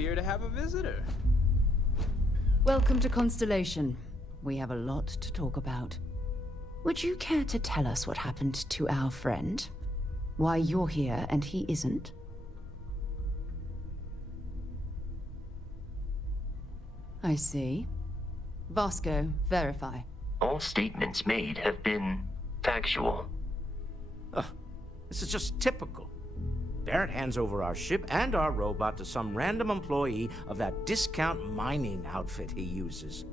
appear to have a visitor. Welcome to Constellation. We have a lot to talk about. Would you care to tell us what happened to our friend? Why you're here and he isn't? I see. Vasco, verify. All statements made have been factual. This is just typical. Barrett hands over our ship and our robot to some random employee of that discount mining outfit he uses.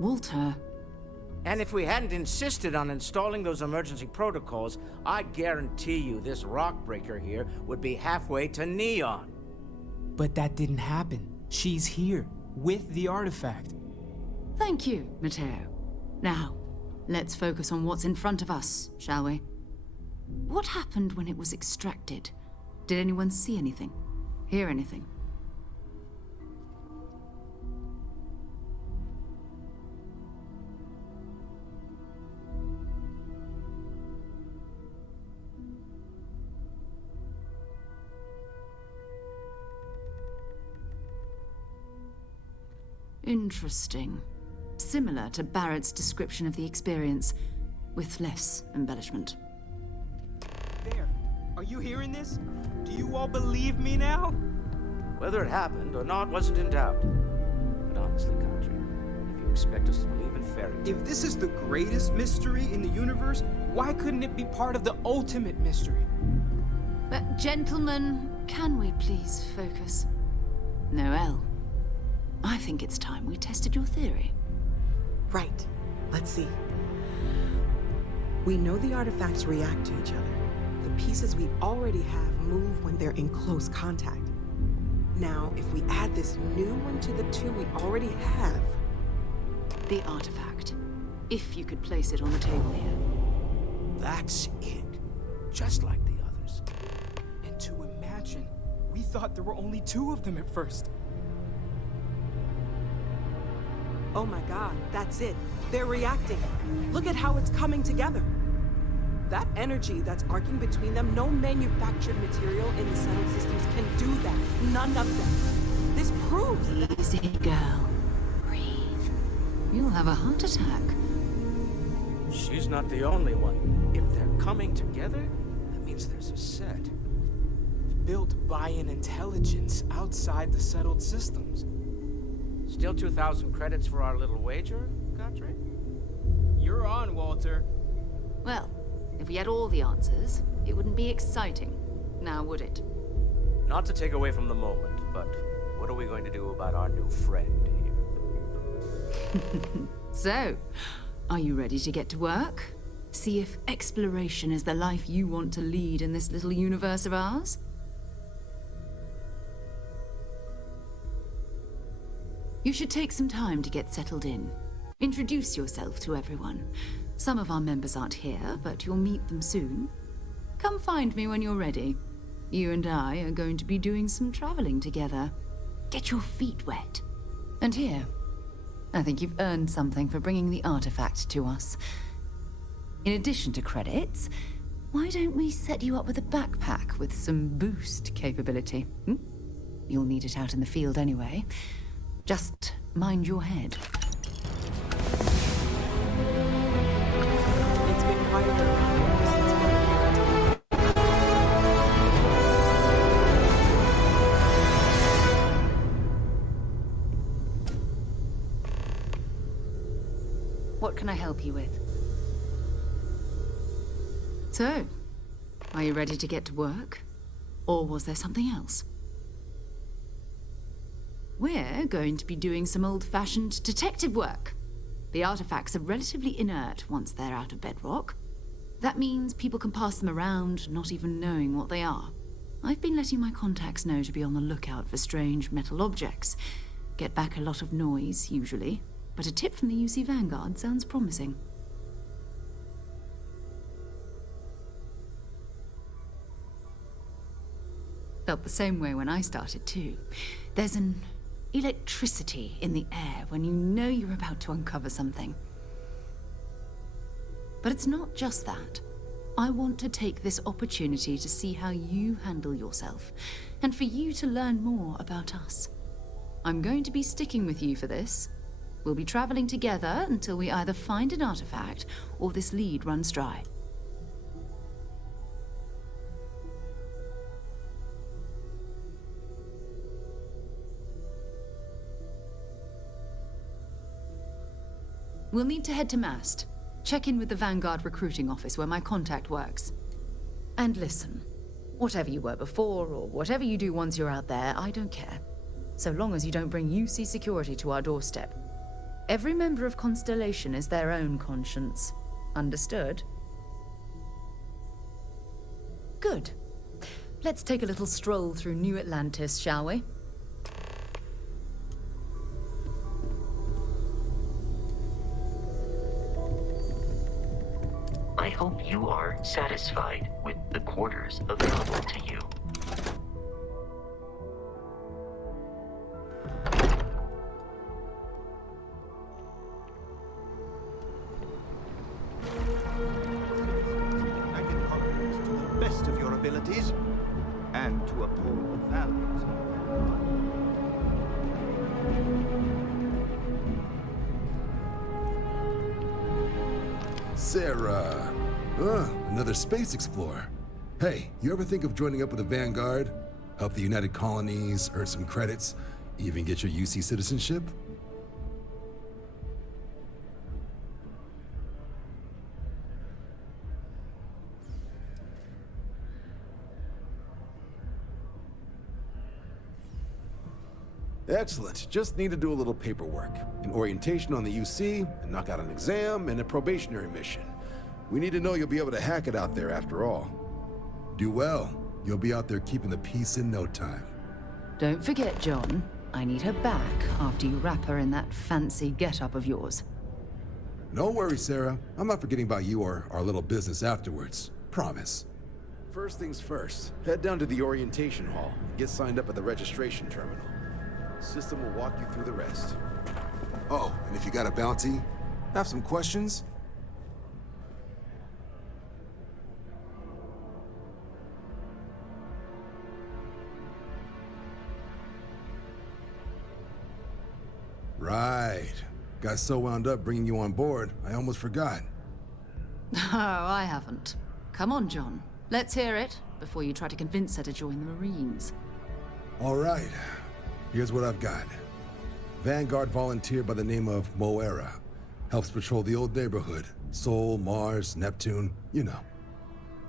Walter. And if we hadn't insisted on installing those emergency protocols, I guarantee you this rock breaker here would be halfway to Neon. But that didn't happen. She's here, with the artifact. Thank you, Matteo. Now, let's focus on what's in front of us, shall we? What happened when it was extracted? Did anyone see anything? Hear anything? Interesting. Similar to Barrett's description of the experience, with less embellishment. There. Are you hearing this? Do you all believe me now? Whether it happened or not wasn't in doubt. But honestly, Country, if you expect us to believe in fairy tales... If this is the greatest mystery in the universe, why couldn't it be part of the ultimate mystery? But gentlemen, can we please focus? Noelle, I think it's time we tested your theory. Right. Let's see. We know the artifacts react to each other. The pieces we already have move when they're in close contact. Now, if we add this new one to the two we already have... The artifact. If you could place it on the table here. That's it. Just like the others. And to imagine, we thought there were only 2 of them at first. Oh my god, that's it. They're reacting. Look at how it's coming together. That energy that's arcing between them, no manufactured material in the settled systems can do that. None of them. This proves that... Easy, girl. Breathe. You'll have a heart attack. She's not the only one. If they're coming together, that means there's a set. Built by an intelligence outside the settled systems. Still 2,000 credits for our little wager, Country? You're on, Walter. Well, if we had all the answers, it wouldn't be exciting, now would it? Not to take away from the moment, but what are we going to do about our new friend here? So, are you ready to get to work? See if exploration is the life you want to lead in this little universe of ours? You should take some time to get settled in. Introduce yourself to everyone. Some of our members aren't here, but you'll meet them soon. Come find me when you're ready. You and I are going to be doing some traveling together. Get your feet wet. And here, I think you've earned something for bringing the artifact to us. In addition to credits, why don't we set you up with a backpack with some boost capability? You'll need it out in the field anyway. Just mind your head. It's been quite a while since What can I help you with? So, are you ready to get to work? Or was there something else? We're going to be doing some old-fashioned detective work. The artifacts are relatively inert once they're out of bedrock. That means people can pass them around, not even knowing what they are. I've been letting my contacts know to be on the lookout for strange metal objects. Get back a lot of noise, usually, but a tip from the UC Vanguard sounds promising. Felt the same way when I started, too. There's an electricity in the air when you know you're about to uncover something. But it's not just that. I want to take this opportunity to see how you handle yourself. and for you to learn more about us. I'm going to be sticking with you for this. We'll be traveling together until we either find an artifact or this lead runs dry. We'll need to head to Mast. Check in with the Vanguard recruiting office where my contact works. And listen, whatever you were before or whatever you do once you're out there, I don't care. So long as you don't bring UC security to our doorstep. Every member of Constellation is their own conscience. Understood? Good. Let's take a little stroll through New Atlantis, shall we? I hope you are satisfied with the quarters available to you. To the best of your abilities, and to uphold the values of Sarah. Another space explorer. Hey, you ever think of joining up with the Vanguard? Help the United Colonies, earn some credits, even get your UC citizenship? Excellent. Just need to do a little paperwork. An orientation on the UC, and knock out an exam, and a probationary mission. We need to know you'll be able to hack it out there after all. Do well. You'll be out there keeping the peace in no time. Don't forget, John. I need her back after you wrap her in that fancy get-up of yours. No worries, Sarah. I'm not forgetting about you or our little business afterwards. Promise. First things first, head down to the orientation hall and get signed up at the registration terminal. System will walk you through the rest. Oh, and if you got a bounty, have some questions? Right. Got so wound up bringing you on board, I almost forgot. Oh, I haven't. Come on, John. Let's hear it before you try to convince her to join the Marines. All right. Here's what I've got. Vanguard volunteer by the name of Moira. Helps patrol the old neighborhood. Sol, Mars, Neptune, you know.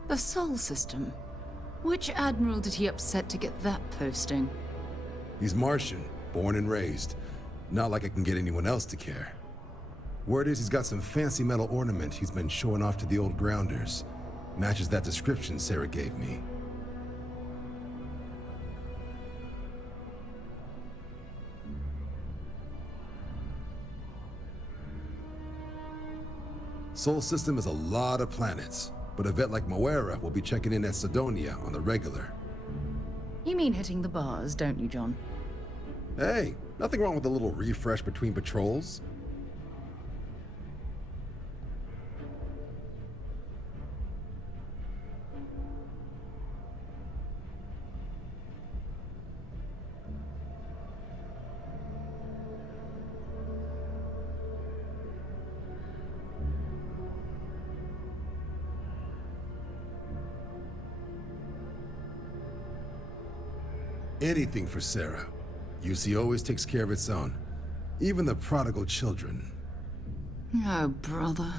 The Sol system. Which admiral did he upset to get that posting? He's Martian, born and raised. Not like I can get anyone else to care. Word is he's got some fancy metal ornament he's been showing off to the old grounders. Matches that description Sarah gave me. Sol system is a lot of planets, but a vet like Moira will be checking in at Sidonia on the regular. You mean hitting the bars, don't you, John? Hey, nothing wrong with a little refresh between patrols. Anything for Sarah. UC always takes care of its own. Even the prodigal children. Oh, brother.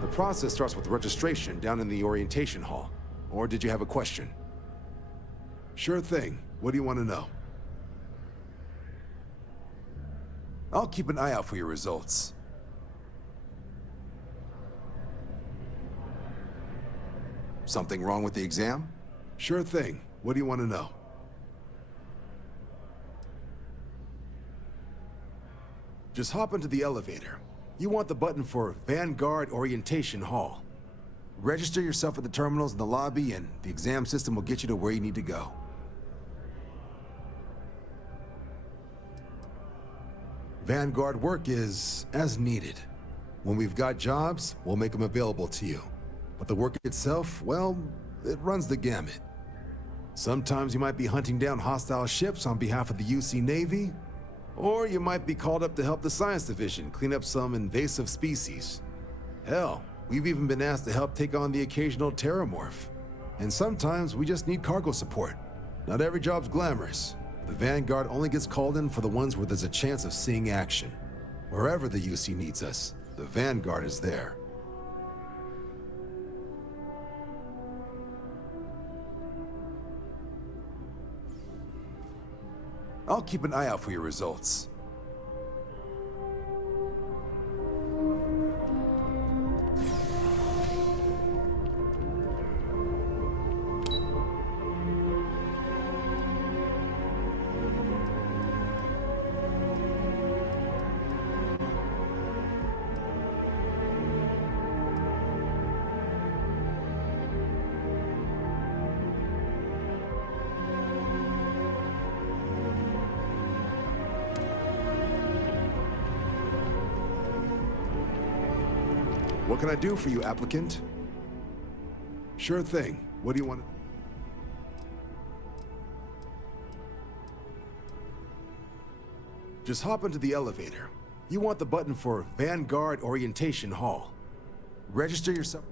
The process starts with registration down in the orientation hall. Or did you have a question? Sure thing. What do you want to know? I'll keep an eye out for your results. Something wrong with the exam? Sure thing. What do you want to know? Just hop into the elevator. You want the button for Vanguard Orientation Hall. Register yourself at the terminals in the lobby and the exam system will get you to where you need to go. Vanguard work is as needed. When we've got jobs, we'll make them available to you. But the work itself, well, it runs the gamut. Sometimes you might be hunting down hostile ships on behalf of the UC Navy, or you might be called up to help the Science Division clean up some invasive species. Hell, we've even been asked to help take on the occasional terramorph. And sometimes we just need cargo support. Not every job's glamorous. The Vanguard only gets called in for the ones where there's a chance of seeing action. Wherever the UC needs us, the Vanguard is there. I'll keep an eye out for your results. What can I do for you, applicant? Sure thing. What do you want? Just hop into the elevator. You want the button for Vanguard Orientation Hall. Register yourself.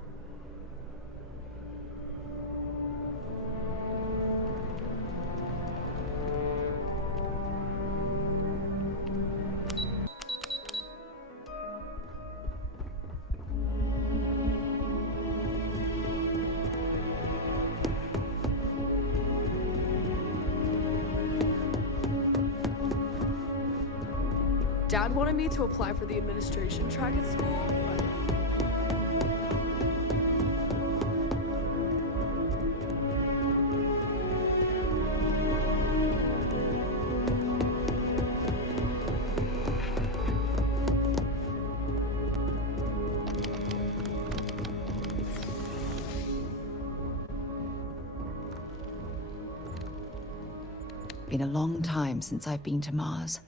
Dad wanted me to apply for the administration track at school. Been a long time since I've been to Mars.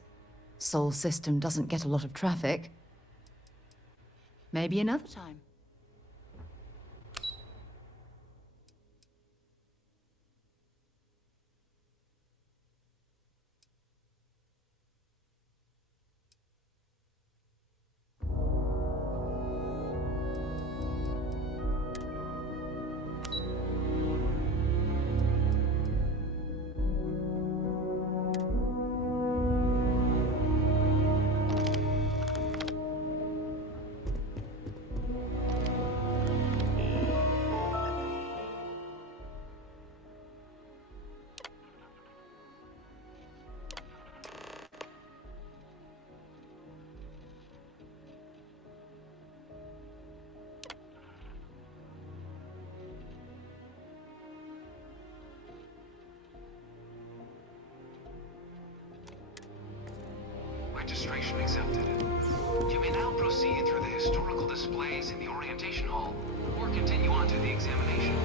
Sol system doesn't get a lot of traffic. Maybe another time. Registration accepted. You may now proceed through the historical displays in the orientation hall, or continue on to the examination.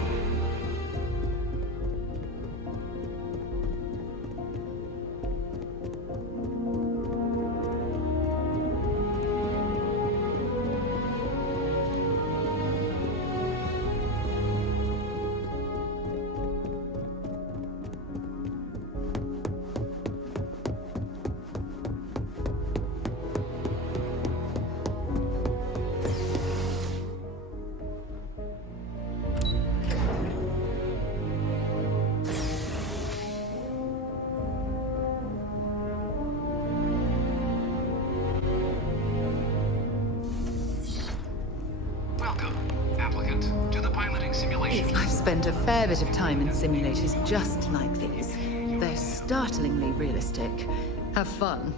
I've spent a fair bit of time in simulators just like these. They're startlingly realistic. Have fun.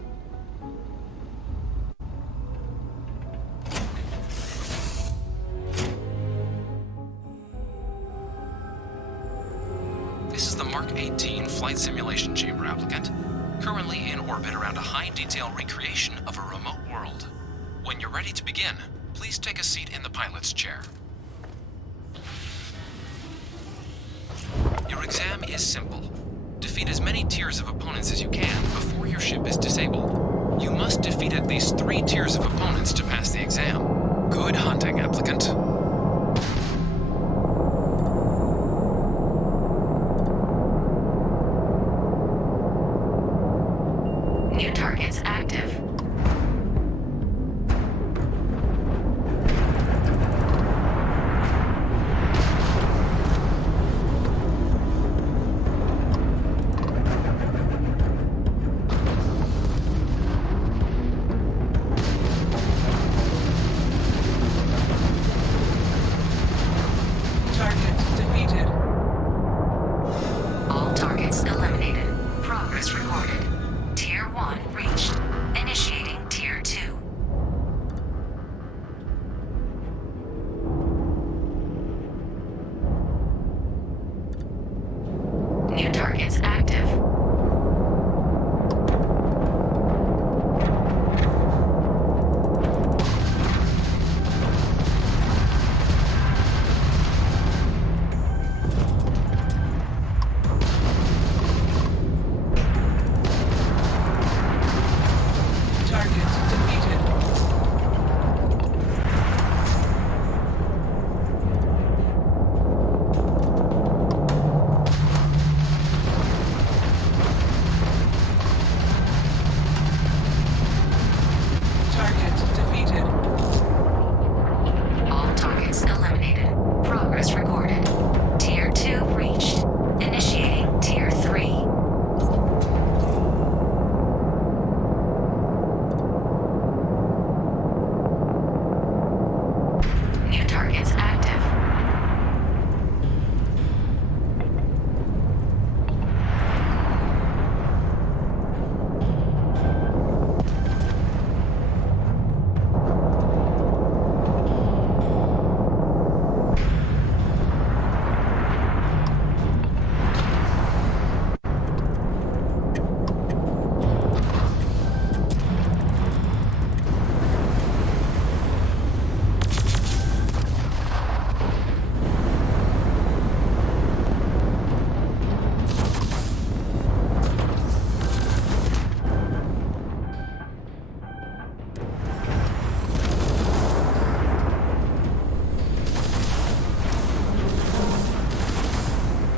This is the Mark 18 flight simulation chamber, applicant. Currently in orbit around a high-detail recreation of a remote world. When you're ready to begin, please take a seat in the pilot's chair. Your exam is simple. Defeat as many tiers of opponents as you can before your ship is disabled. You must defeat at least 3 tiers of opponents to pass the exam. Good hunting, applicant. New targets active. All targets eliminated. Progress recorded. Tier 1 reached. Initiating Tier 2. New targets active. All targets eliminated. Progress recorded. Tier 2 reached. Initiating Tier 3. New targets active.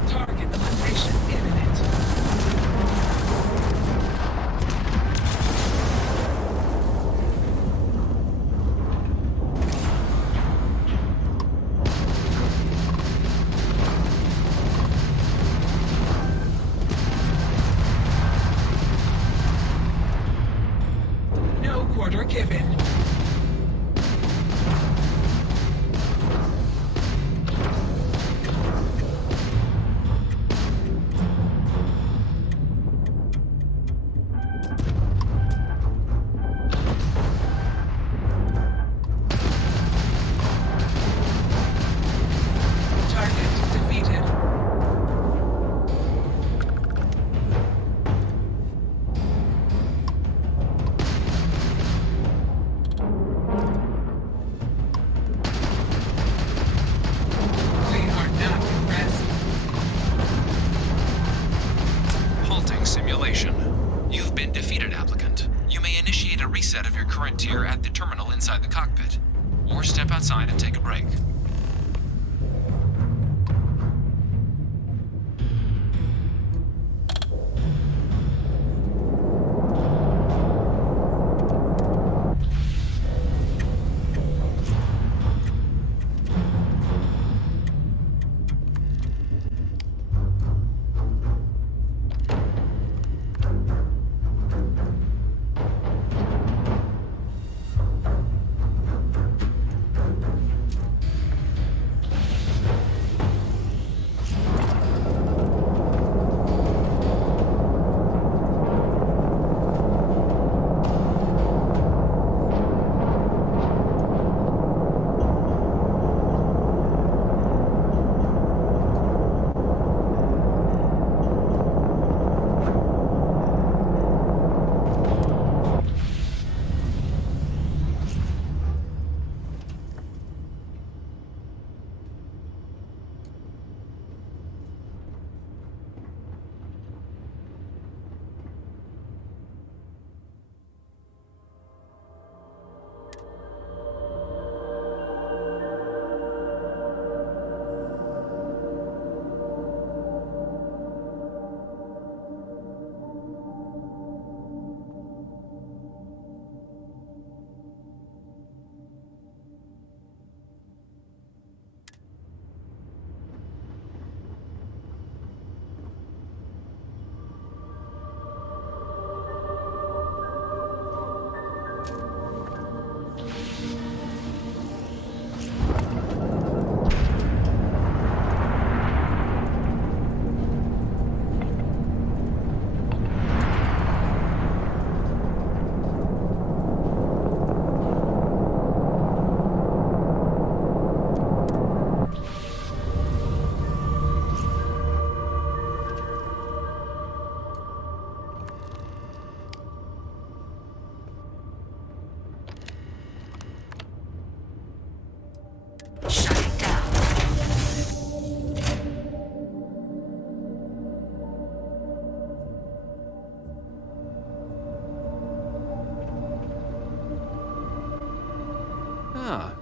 Target elimination imminent. No quarter given. Target defeated. We are not impressed. Halting simulation. You've been defeated, applicant. You may initiate a reset of your current tier at the terminal inside the cockpit, or step outside and take a break.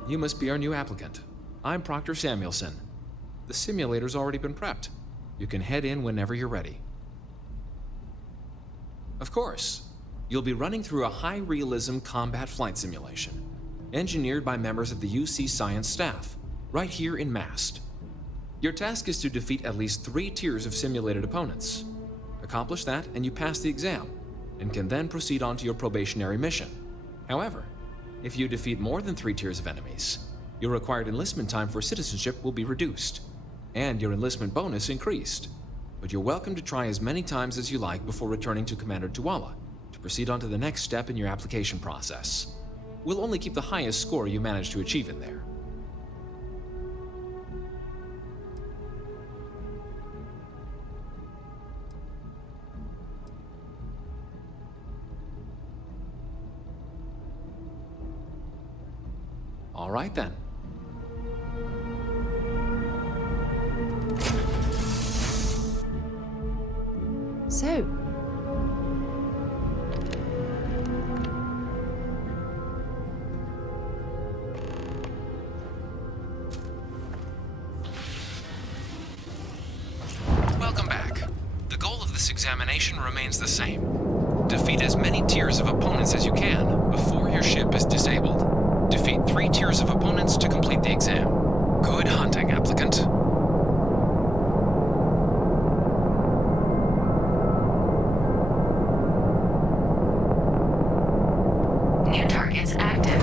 you must be our new applicant. I'm Proctor Samuelson. The simulator's already been prepped. You can head in whenever you're ready. Of course, you'll be running through a high-realism combat flight simulation, engineered by members of the UC Science staff, right here in Mast. Your task is to defeat at least 3 tiers of simulated opponents. Accomplish that, and you pass the exam, and can then proceed on to your probationary mission. However, if you defeat more than 3 tiers of enemies, your required enlistment time for citizenship will be reduced, and your enlistment bonus increased. But you're welcome to try as many times as you like before returning to Commander Tuala to proceed on to the next step in your application process. We'll only keep the highest score you manage to achieve in there. All right then. So, Welcome back. The goal of this examination remains the same. Defeat as many tiers of opponents as you can before your ship is disabled. Defeat 3 tiers of opponents to complete the exam. Good hunting, applicant. New targets active.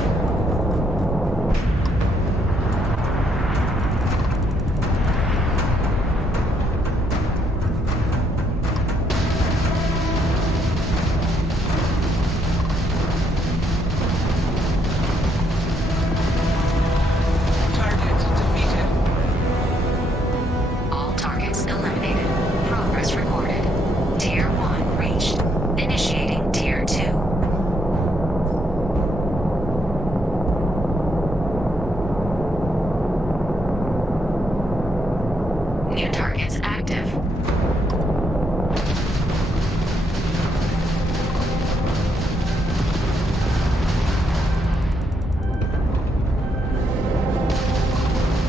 Target defeated. All targets eliminated. Progress recorded. Tier 1 reached. Initiating Tier 2. New targets active.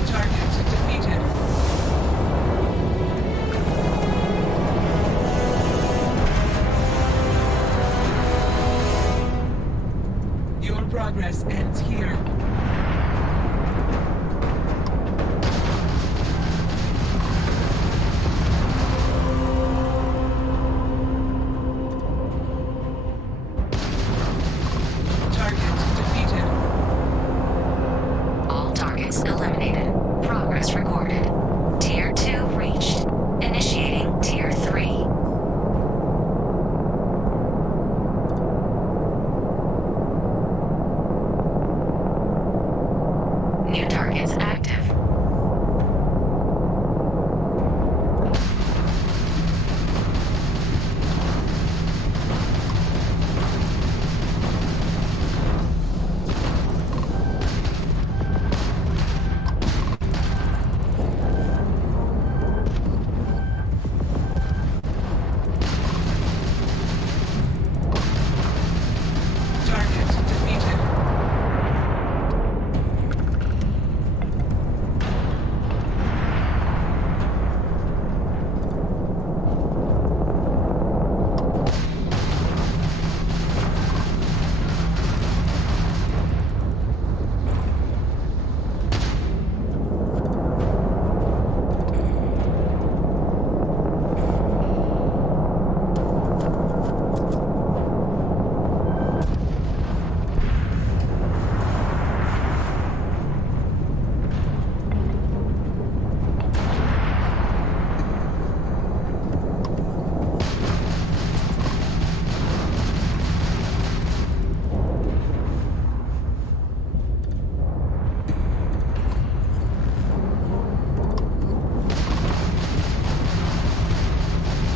Target defeated. Your progress ends here. Target defeated. All targets eliminated. Progress recorded. Tier 2 reached. Initiating Tier 3. New targets active. Target defeated.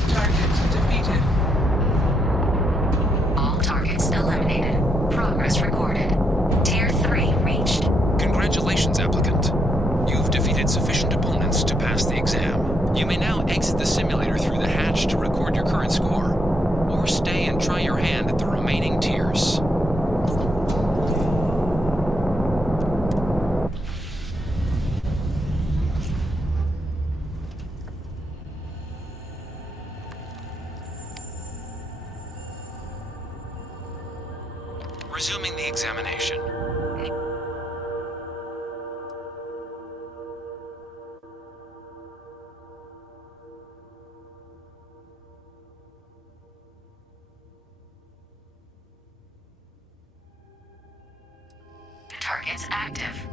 Target defeated. All targets eliminated. Progress recorded. Tier 3 reached. Congratulations, applicant. You've defeated sufficient opponents to pass the exam. You may now exit the simulator through the hatch to record your current score, or stay and try your hand at the remaining tiers. Resuming the examination. Targets active.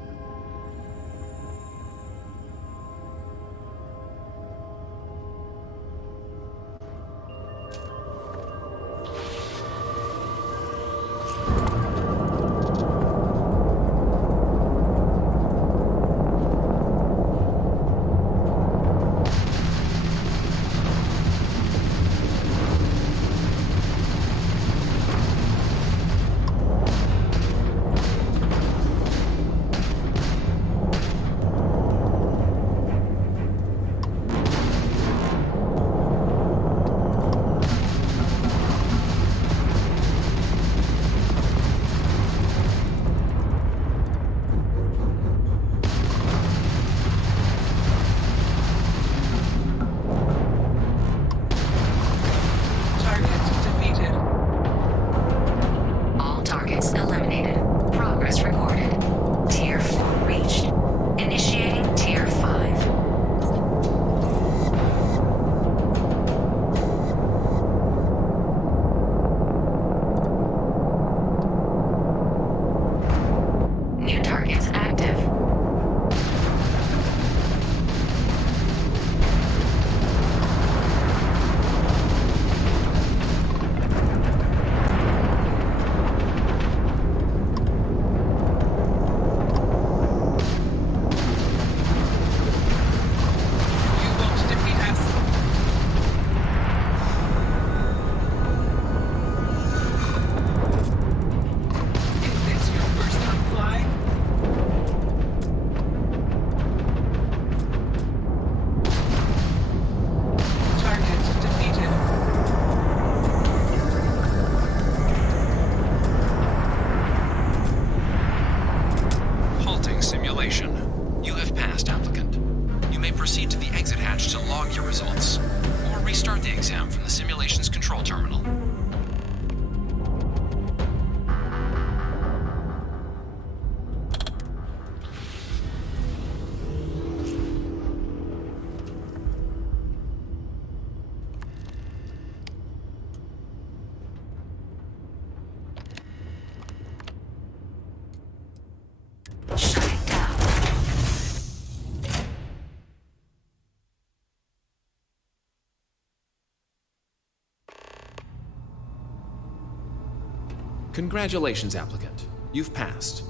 Congratulations, applicant. You've passed.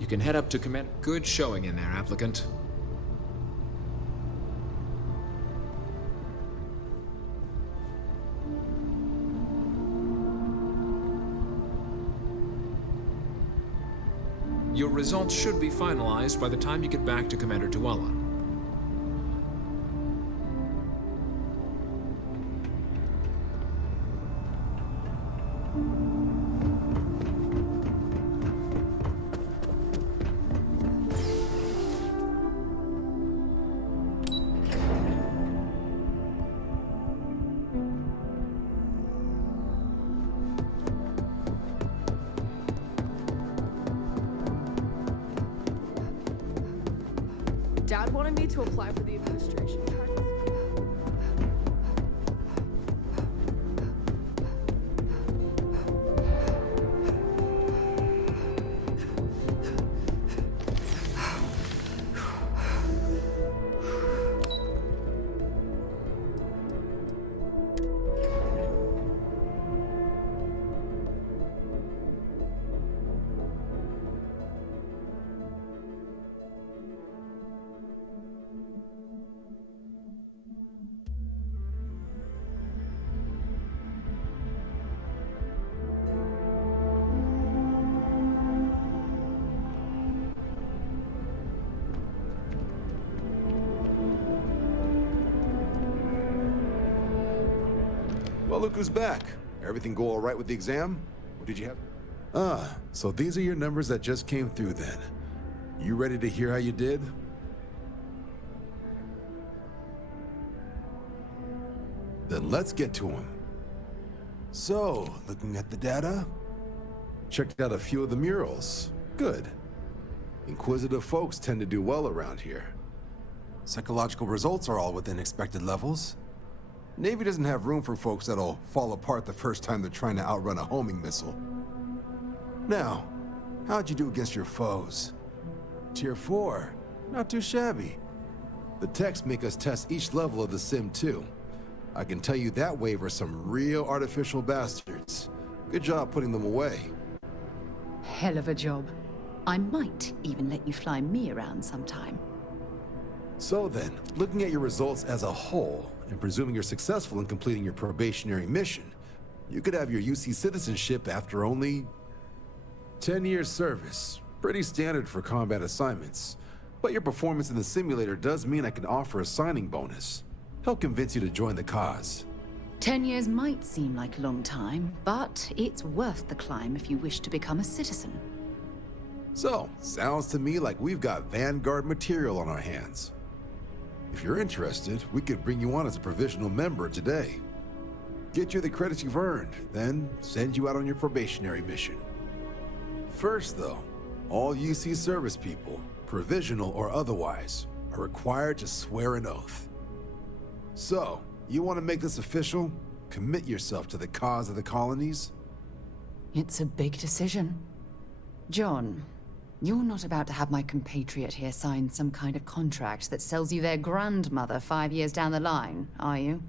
You can head up to command. Good showing in there, applicant. Your results should be finalized by the time you get back to Commander Tuala. Dad wanted me to apply for the administration. Well, look who's back. Everything go all right with the exam? What did you have? Ah, so these are your numbers that just came through then. You ready to hear how you did? Then let's get to them. So, looking at the data, Checked out a few of the murals. Good. Inquisitive folks tend to do well around here. Psychological results are all within expected levels. Navy doesn't have room for folks that'll fall apart the first time they're trying to outrun a homing missile. Now, how'd you do against your foes? Tier 4. Not too shabby. The techs make us test each level of the sim too. I can tell you that waiver's some real artificial bastards. Good job putting them away. Hell of a job. I might even let you fly me around sometime. So then, looking at your results as a whole, and presuming you're successful in completing your probationary mission, you could have your UC citizenship after only 10 years service. Pretty standard for combat assignments. But your performance in the simulator does mean I can offer a signing bonus. Help convince you to join the cause. 10 years might seem like a long time, but it's worth the climb if you wish to become a citizen. So, sounds to me like we've got Vanguard material on our hands. If you're interested, we could bring you on as a provisional member today. Get you the credits you've earned, then send you out on your probationary mission. First though, all UC service people, provisional or otherwise, are required to swear an oath. So, you want to make this official? Commit yourself to the cause of the colonies? It's a big decision. John, you're not about to have my compatriot here sign some kind of contract that sells you their grandmother 5 years down the line, are you?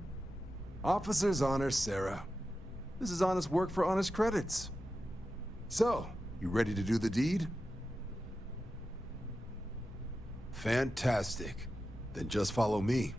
Officer's honor, Sarah. This is honest work for honest credits. So, you ready to do the deed? Fantastic. Then just follow me.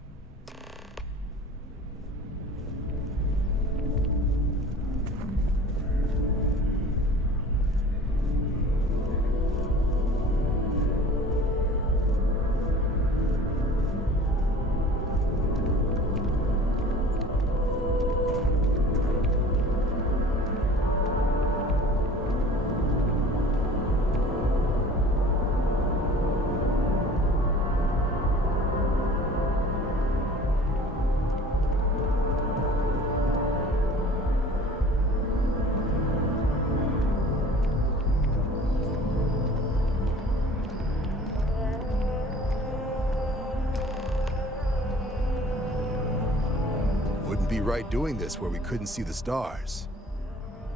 Be right doing this where we couldn't see the stars.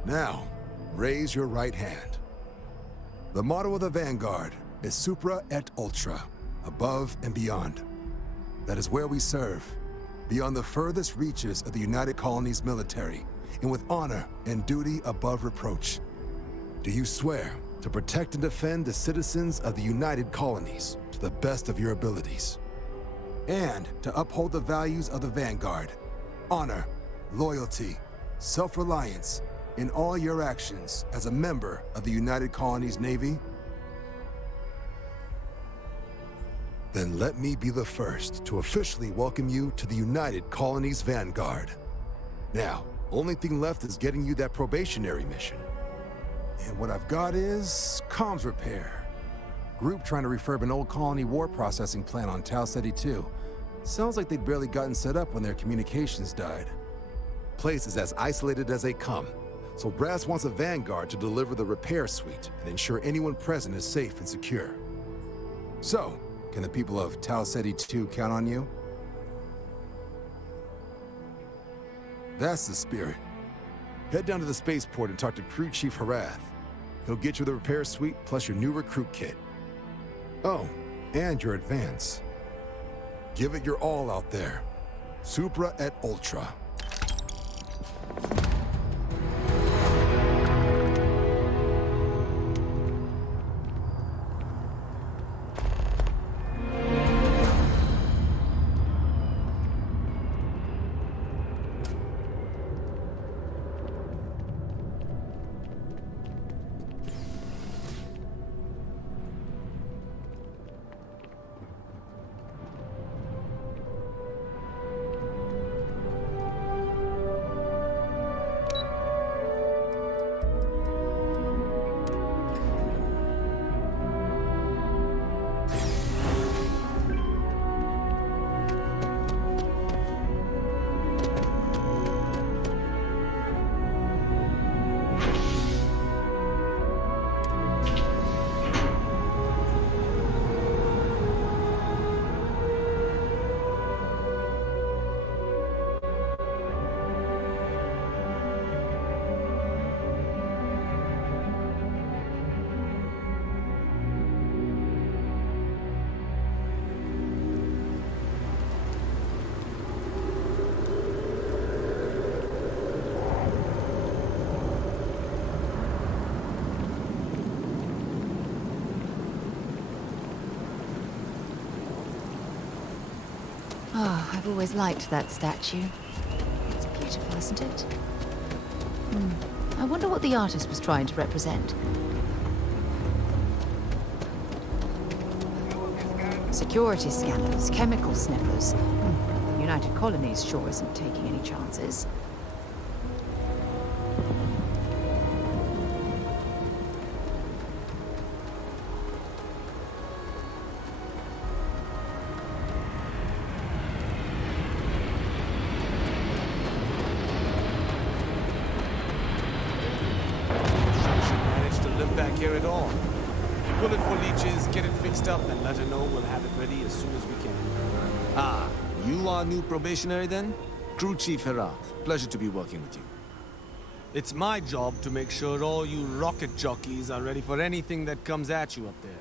Now, raise your right hand. The motto of the Vanguard is Supra et Ultra, above and beyond. That is where we serve, beyond the furthest reaches of the United Colonies military, and with honor and duty above reproach. Do you swear to protect and defend the citizens of the United Colonies to the best of your abilities? And to uphold the values of the Vanguard, honor, loyalty, self-reliance in all your actions as a member of the United Colonies Navy? Then let me be the first to officially welcome you to the United Colonies Vanguard. Now, only thing left is getting you that probationary mission. And what I've got is comms repair. Group trying to refurb an old colony war processing plant on TAU CETI II. Sounds like they'd barely gotten set up when their communications died. Place is as isolated as they come, so Brass wants a Vanguard to deliver the repair suite and ensure anyone present is safe and secure. So, can the people of TAU CETI II count on you? That's the spirit. Head down to the spaceport and talk to Crew Chief Harath. He'll get you the repair suite plus your new recruit kit. Oh, and your advance. Give it your all out there. Supra et Ultra. Oh, I've always liked that statue. It's beautiful, isn't it? I wonder what the artist was trying to represent. Security scanners, chemical sniffers. The United Colonies sure isn't taking any chances. Back here at all. Pull it for leeches, get it fixed up, and let her know we'll have it ready as soon as we can. Ah, you are new probationary then? Crew Chief Herat. Pleasure to be working with you. It's my job to make sure all you rocket jockeys are ready for anything that comes at you up there.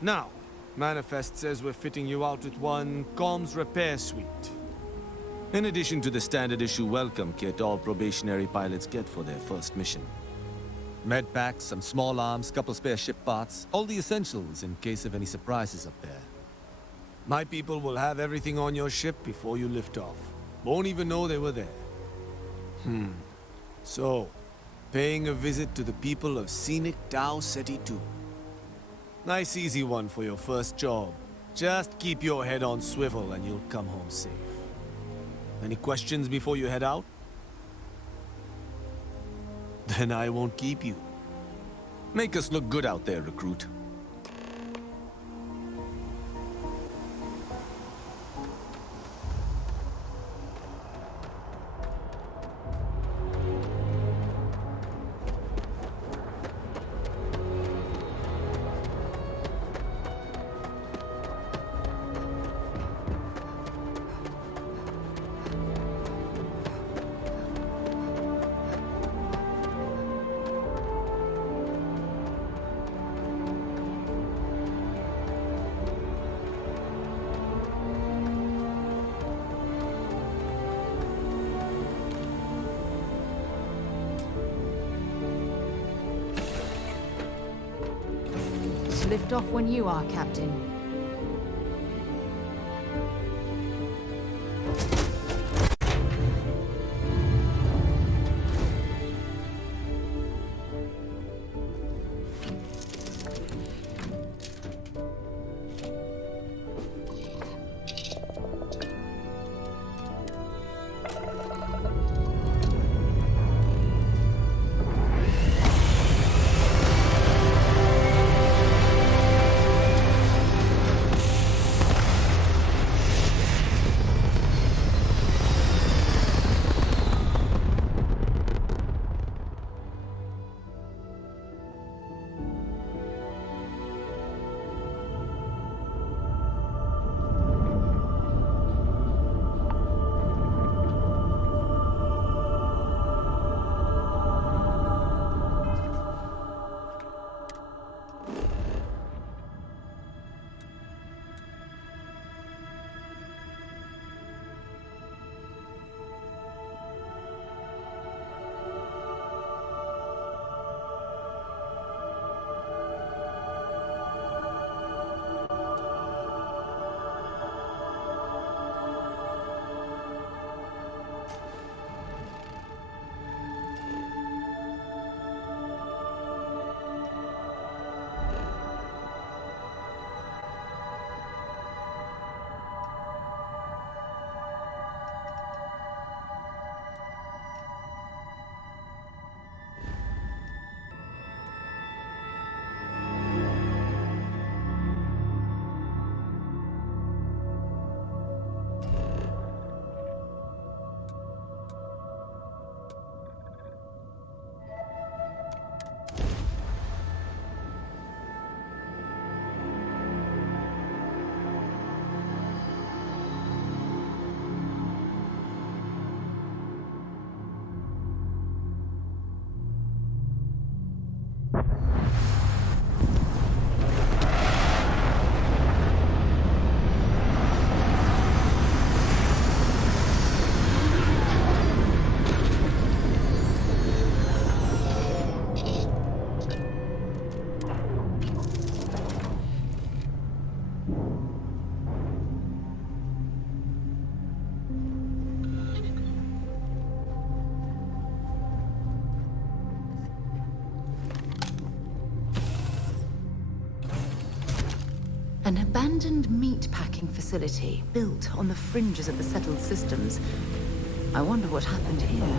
Now, Manifest says we're fitting you out with one comms repair suite. In addition to the standard issue welcome kit all probationary pilots get for their first mission. Med packs, some small arms, couple spare ship parts, all the essentials in case of any surprises up there. My people will have everything on your ship before you lift off. Won't even know they were there. So, paying a visit to the people of scenic TAU CETI II. Nice easy one for your first job. Just keep your head on swivel and you'll come home safe. Any questions before you head out? Then I won't keep you. Make us look good out there, recruit. Lift off when you are, Captain. An abandoned meat-packing facility built on the fringes of the settled systems. I wonder what happened here.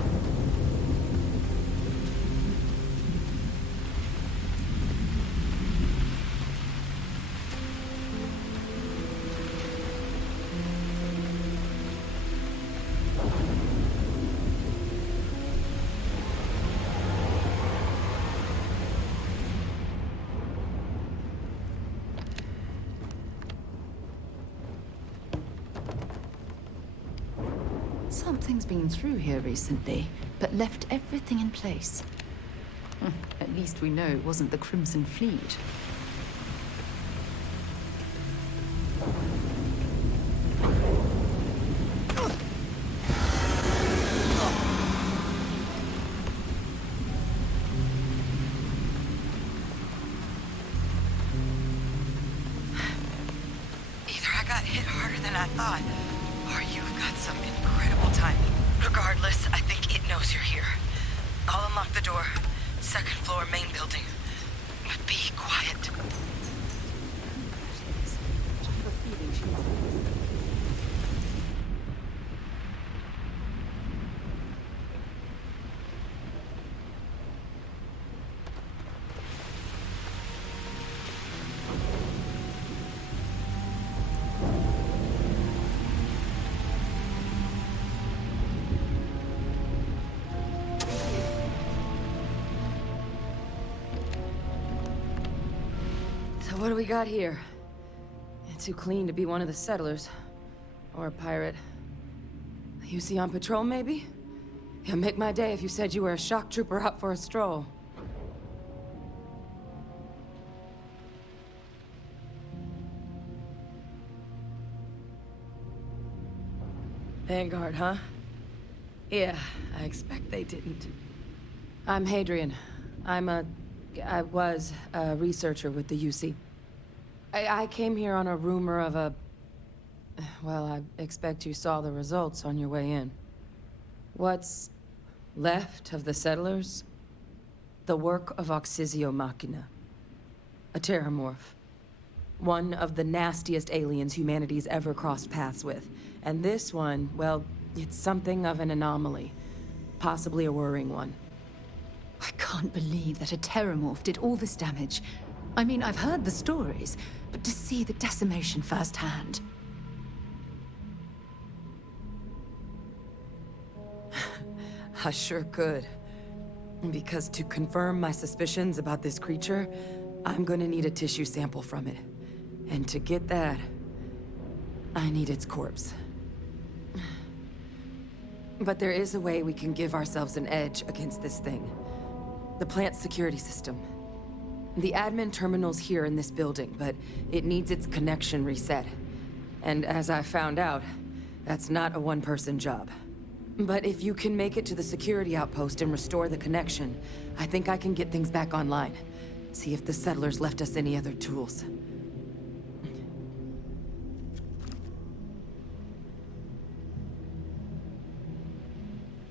Something's been through here recently, but left everything in place. At least we know it wasn't the Crimson Fleet. Either I got hit harder than I thought, or you've got some incredible timing. Regardless, I think it knows you're here. I'll unlock the door. Second floor, main building. But be quiet. So what do we got here? It's too clean to be one of the settlers. Or a pirate. You see on patrol, maybe? Yeah, make my day if you said you were a shock trooper out for a stroll. Vanguard, huh? Yeah, I expect they didn't. I'm Hadrian. I was a researcher with the UC. I came here on a rumor of a... Well, I expect you saw the results on your way in. What's left of the settlers? The work of Oxysio Machina. A terramorph. One of the nastiest aliens humanity's ever crossed paths with. And this one, well, it's something of an anomaly. Possibly a worrying one. I can't believe that a terramorph did all this damage. I mean, I've heard the stories, but to see the decimation firsthand... I sure could. Because to confirm my suspicions about this creature, I'm gonna need a tissue sample from it. And to get that, I need its corpse. But there is a way we can give ourselves an edge against this thing. The plant's security system. The admin terminal's here in this building, but it needs its connection reset. And as I found out, that's not a one-person job. But if you can make it to the security outpost and restore the connection, I think I can get things back online. See if the settlers left us any other tools.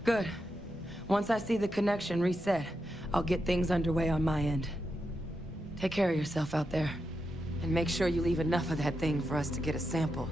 Good. Once I see the connection reset, I'll get things underway on my end. Take care of yourself out there. And make sure you leave enough of that thing for us to get a sample.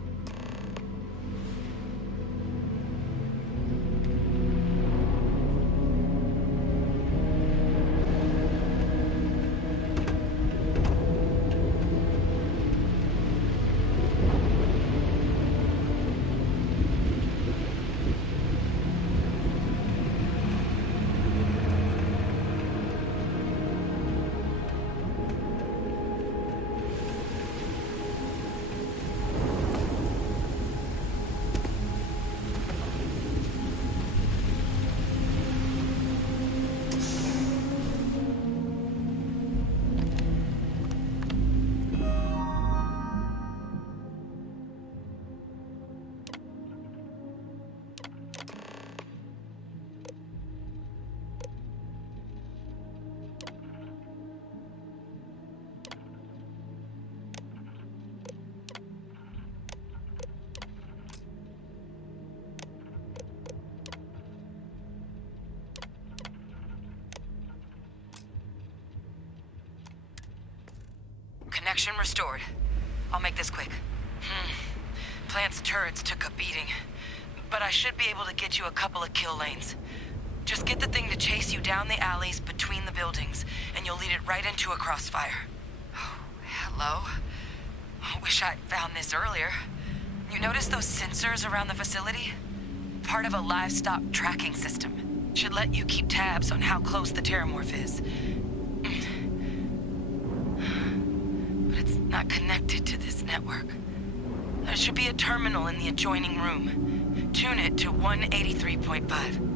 Connection restored. I'll make this quick. Plant's turrets took a beating, but I should be able to get you a couple of kill lanes. Just get the thing to chase you down the alleys between the buildings, and you'll lead it right into a crossfire. Oh, hello. I wish I'd found this earlier. You notice those sensors around the facility? Part of a livestock tracking system. Should let you keep tabs on how close the terramorph is. But it's not connected to this network. There should be a terminal in the adjoining room. Tune it to 183.5.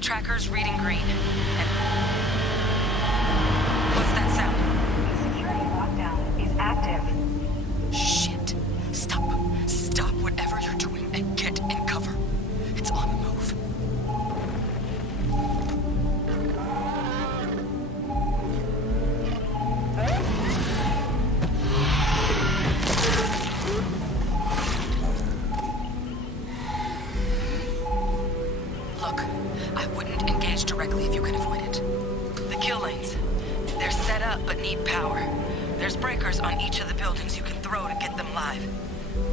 Tracker's reading green. And what's that sound? The security lockdown is active. Shit. Stop. Stop whatever you're doing and get in cover. It's on the move. Look, I wouldn't engage directly if you can avoid it. The kill lanes. They're set up but need power. There's breakers on each of the buildings you can throw to get them live.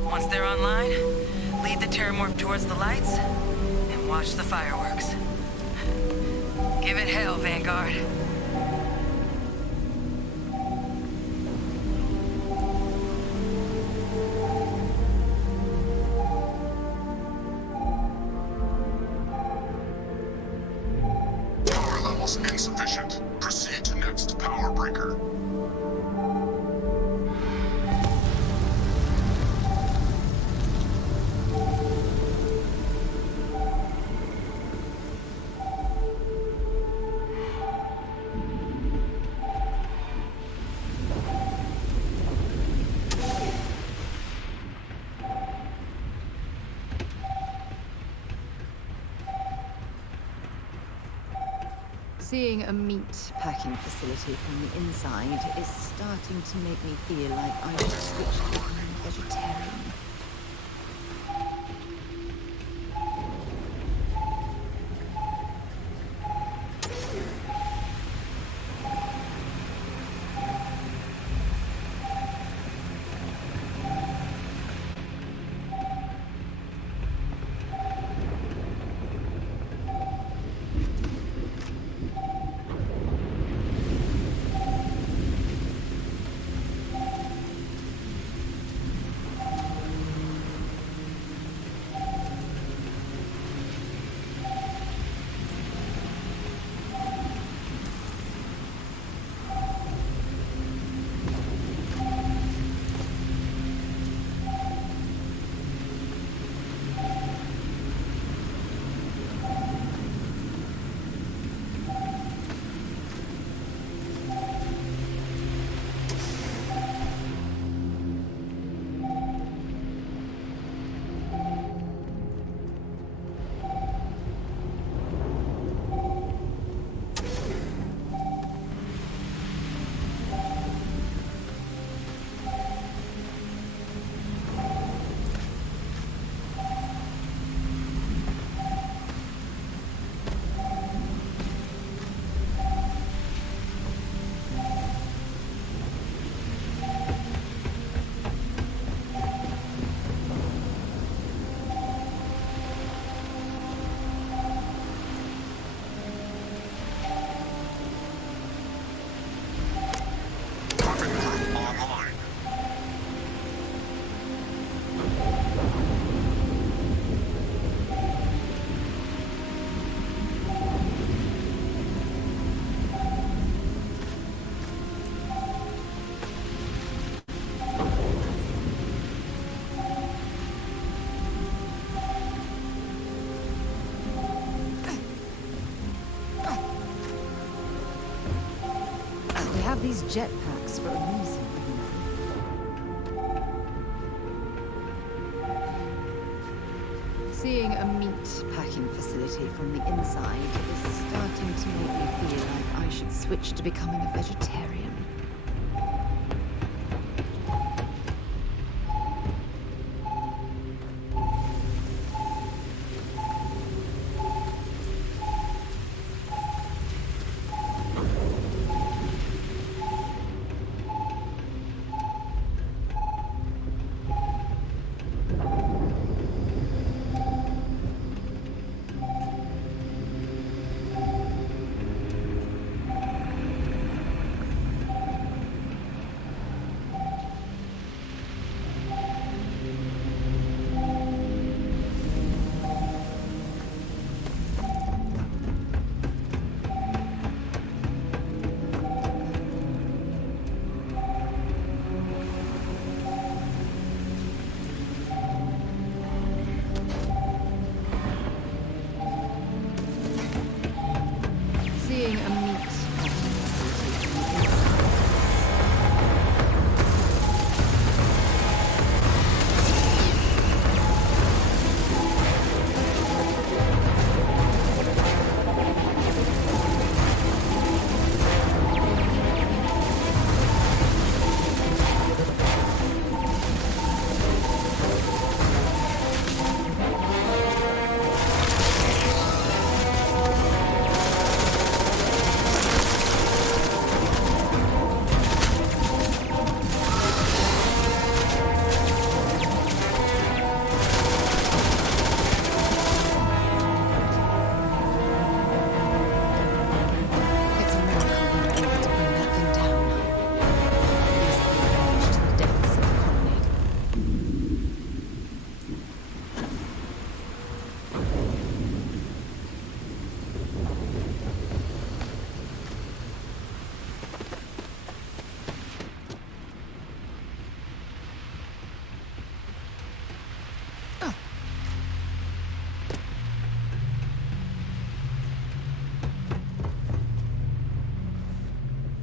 Once they're online, lead the terramorph towards the lights and watch the fireworks. Give it hell, Vanguard. Power levels insufficient. Proceed to next power breaker. Seeing a meat packing facility from the inside is starting to make me feel like I should switch to becoming vegetarian. these jetpacks for a reason, you know. Seeing a meat packing facility from the inside is starting to make me feel like I should switch to becoming a vegetarian.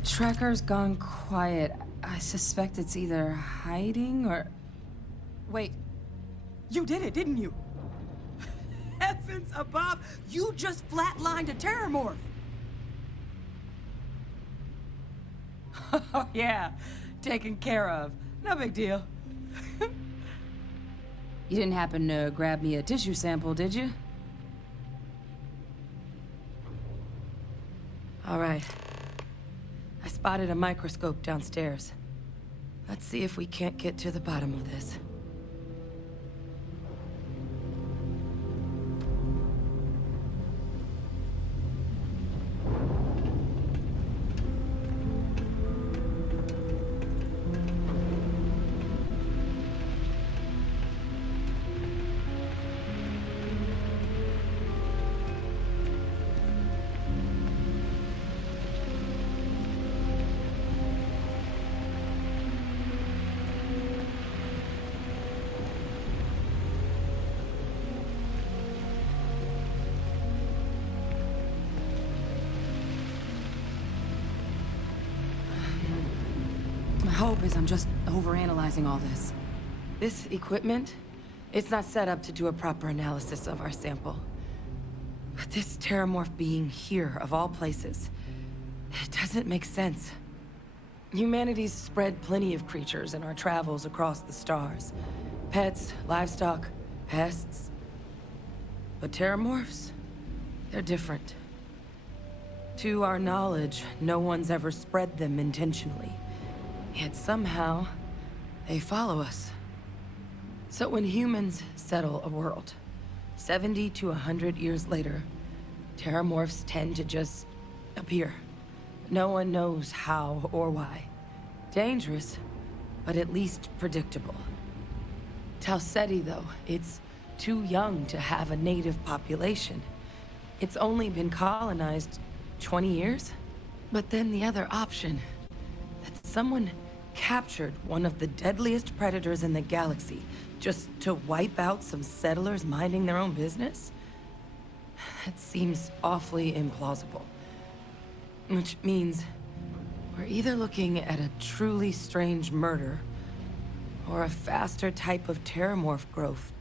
Tracker's gone quiet. I suspect it's either hiding or... Wait. You did it, didn't you? Heavens above! You just flatlined a terramorph! Oh, yeah. Taken care of. No big deal. You didn't happen to grab me a tissue sample, did you? All right. I spotted a microscope downstairs. Let's see if we can't get to the bottom of this. My hope is I'm just overanalyzing all this. This equipment, it's not set up to do a proper analysis of our sample. But this terramorph being here, of all places, it doesn't make sense. Humanity's spread plenty of creatures in our travels across the stars. Pets, livestock, pests. But terramorphs, they're different. To our knowledge, no one's ever spread them intentionally. Yet somehow, they follow us. So when humans settle a world, 70 to 100 years later, terramorphs tend to just appear. No one knows how or why. Dangerous, but at least predictable. TAU CETI, though, it's too young to have a native population. It's only been colonized 20 years? But then the other option, that someone captured one of the deadliest predators in the galaxy just to wipe out some settlers minding their own business? That seems awfully implausible. Which means We're either looking at a truly strange murder, or a faster type of terramorph growth,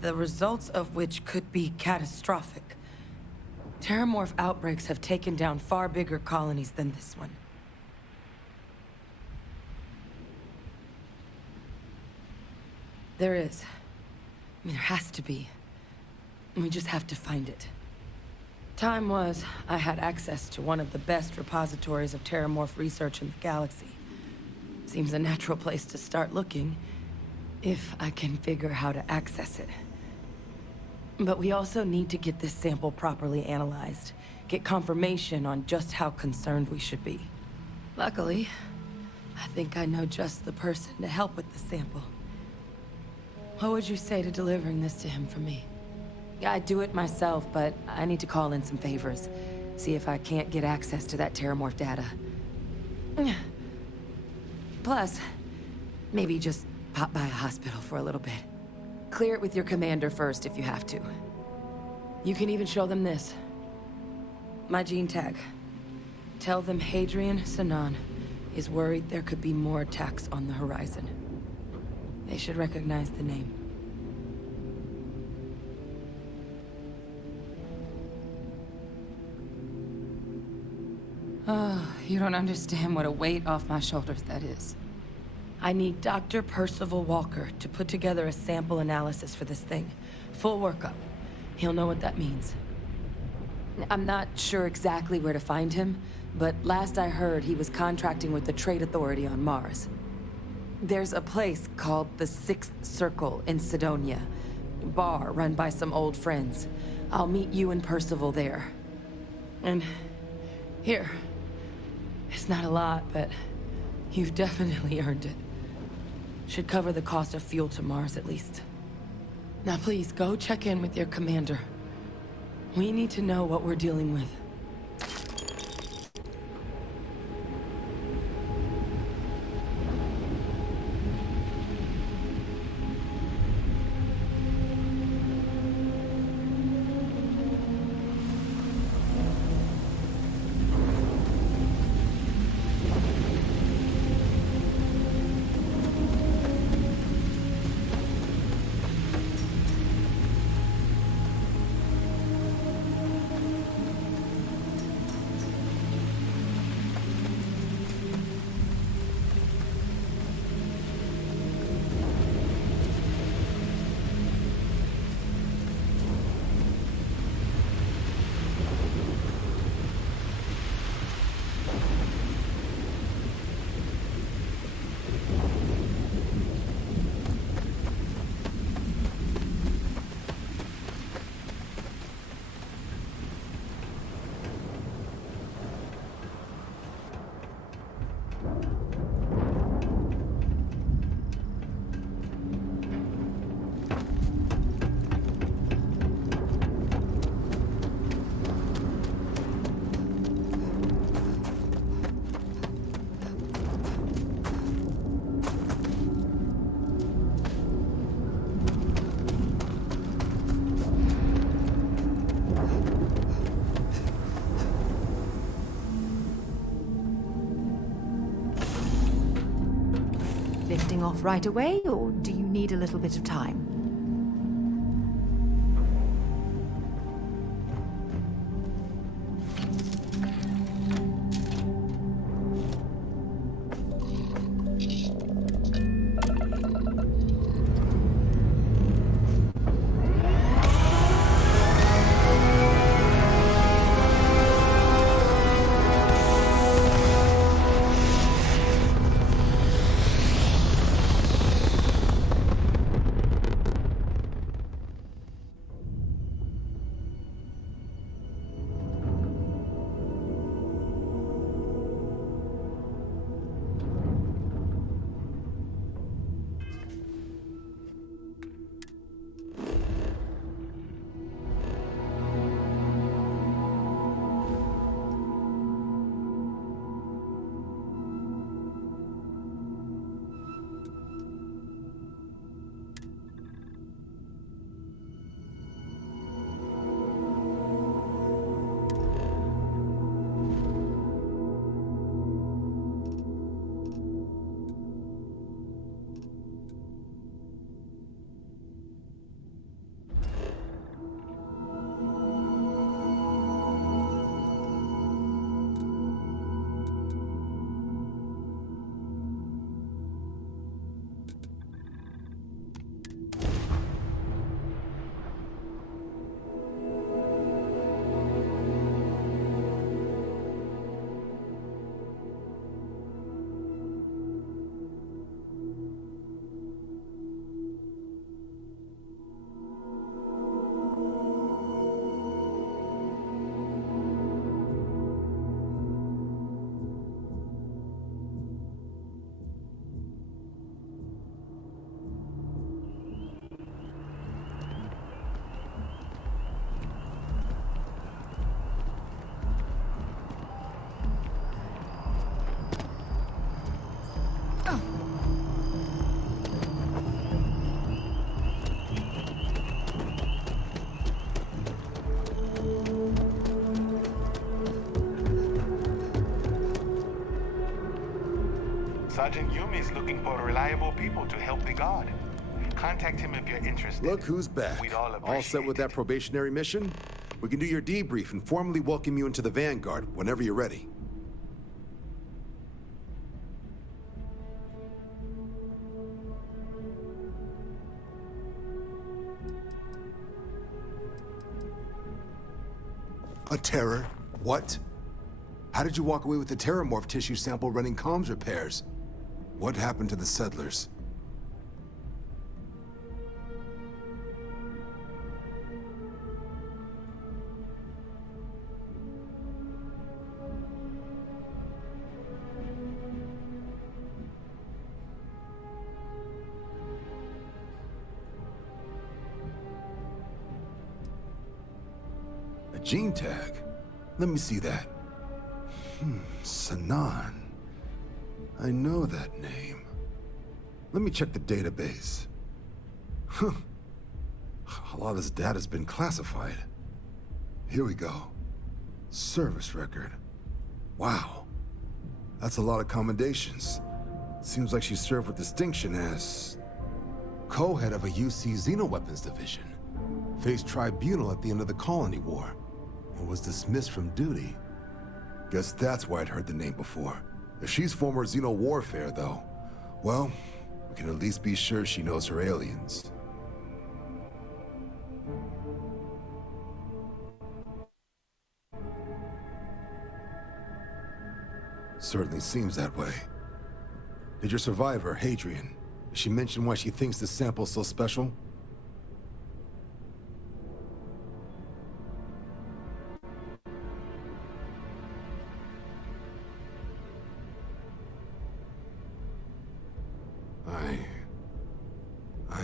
the results of which could be catastrophic. Terramorph outbreaks have taken down far bigger colonies than this one. There is. I mean, there has to be. We just have to find it. Time was, I had access to one of the best repositories of terramorph research in the galaxy. Seems a natural place to start looking, if I can figure how to access it. But we also need to get this sample properly analyzed, get confirmation on just how concerned we should be. Luckily, I think I know just the person to help with the sample. What would you say to delivering this to him for me? I'd do it myself, but I need to call in some favors. See if I can't get access to that terramorph data. Plus, maybe just pop by a hospital for a little bit. Clear it with your commander first if you have to. You can even show them this. My gene tag. Tell them Hadrian Sinan is worried there could be more attacks on the horizon. They should recognize the name. Oh, you don't understand what a weight off my shoulders that is. I need Dr. Percival Walker to put together a sample analysis for this thing. Full workup. He'll know what that means. I'm not sure exactly where to find him, but last I heard he was contracting with the Trade Authority on Mars. There's a place called the Sixth Circle in Sidonia. A bar run by some old friends. I'll meet you and Percival there. And here. It's not a lot, but you've definitely earned it. Should cover the cost of fuel to Mars, at least. Now please, go check in with your commander. We need to know what we're dealing with. Lifting off right away, or do you need a little bit of time? Sergeant Yumi's looking for reliable people to help the Guard. Contact him if you're interested. Look who's back. We'd all All set with that probationary mission? We can do your debrief and formally welcome you into the Vanguard whenever you're ready. A terror? What? How did you walk away with the terramorph tissue sample running comms repairs? What happened to the settlers? A gene tag? Let me see that. Sanan. I know that name. Let me check the database. Huh. A lot of this data's been classified. Here we go. Service record. Wow. That's a lot of commendations. Seems like she served with distinction as co-head of a UC Xenoweapons division. Faced tribunal at the end of the Colony War and was dismissed from duty. Guess that's why I'd heard the name before. If she's former Xeno warfare, though, well, we can at least be sure she knows her aliens. Certainly seems that way. Did your survivor, Hadrian, did she mention why she thinks this sample's so special?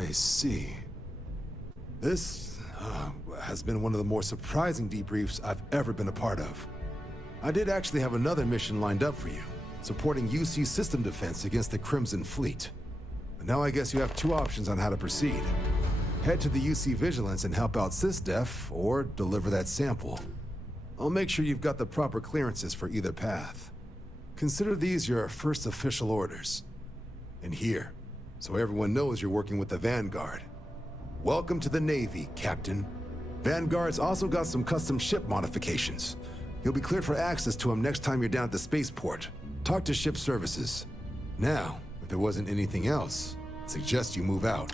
I see. This has been one of the more surprising debriefs I've ever been a part of. I did actually have another mission lined up for you, supporting UC system defense against the Crimson Fleet. But now I guess you have two options on how to proceed. Head to the UC Vigilance and help out SysDef, or deliver that sample. I'll make sure you've got the proper clearances for either path. Consider these your first official orders. And here, so everyone knows you're working with the Vanguard. Welcome to the Navy, Captain. Vanguard's also got some custom ship modifications. You'll be cleared for access to them next time you're down at the spaceport. Talk to ship services. Now, if there wasn't anything else, suggest you move out.